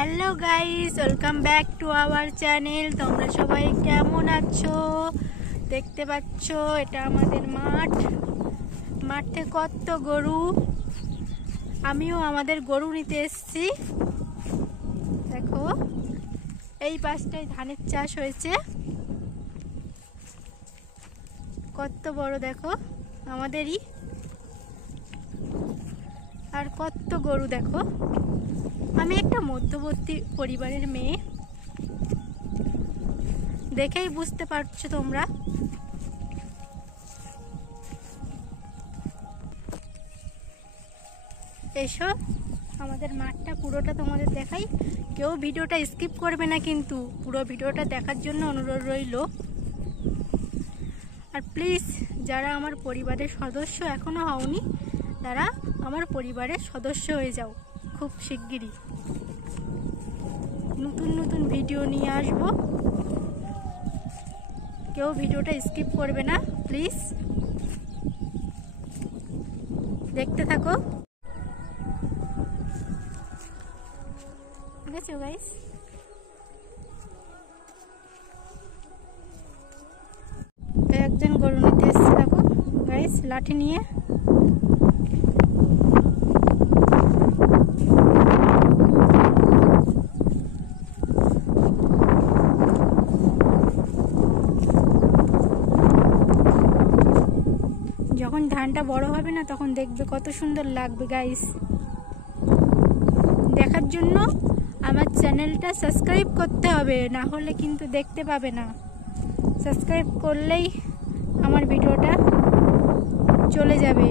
Hello guys, welcome back to our channel. তোমরা সবাই কেমন আছো? দেখতে পাচ্ছ এটা আমাদের মাঠে কত গরু। আমিও আমাদের গরু নিতে এসেছি। দেখো এই পাশটায় ধানের চাষ হয়েছে, কত বড় দেখো আমাদেরই। আর কত গরু দেখো। আমি একটা মধ্যবর্তী পরিবারের মেয়ে, দেখেই বুঝতে পারছো তোমরা। এসো আমাদের মাঠটা পুরোটা তোমাদের দেখাই। কেউ ভিডিওটা স্কিপ করবে না কিন্তু, পুরো ভিডিওটা দেখার জন্য অনুরোধ রইল। আর প্লিজ যারা আমার পরিবারের সদস্য এখনো হওনি, তারা আমার পরিবারের সদস্য হয়ে যাও। খুব শিগগিরই নতুন নতুন ভিডিও নিয়ে আসবো। কেউ ভিডিওটা স্কিপ করবে না প্লিজ, দেখতে থাকো। দেখছো গাইস, একজন গরু নিতে এসছে দেখো গাইস, লাঠি নিয়ে। যখন ধানটা বড় হবে না, তখন দেখবে কত সুন্দর লাগবে গাইস। দেখার জন্য আমার চ্যানেলটা সাবস্ক্রাইব করতে হবে, না হলে কিন্তু দেখতে পাবে না। সাবস্ক্রাইব করলেই আমার ভিডিওটা চলে যাবে।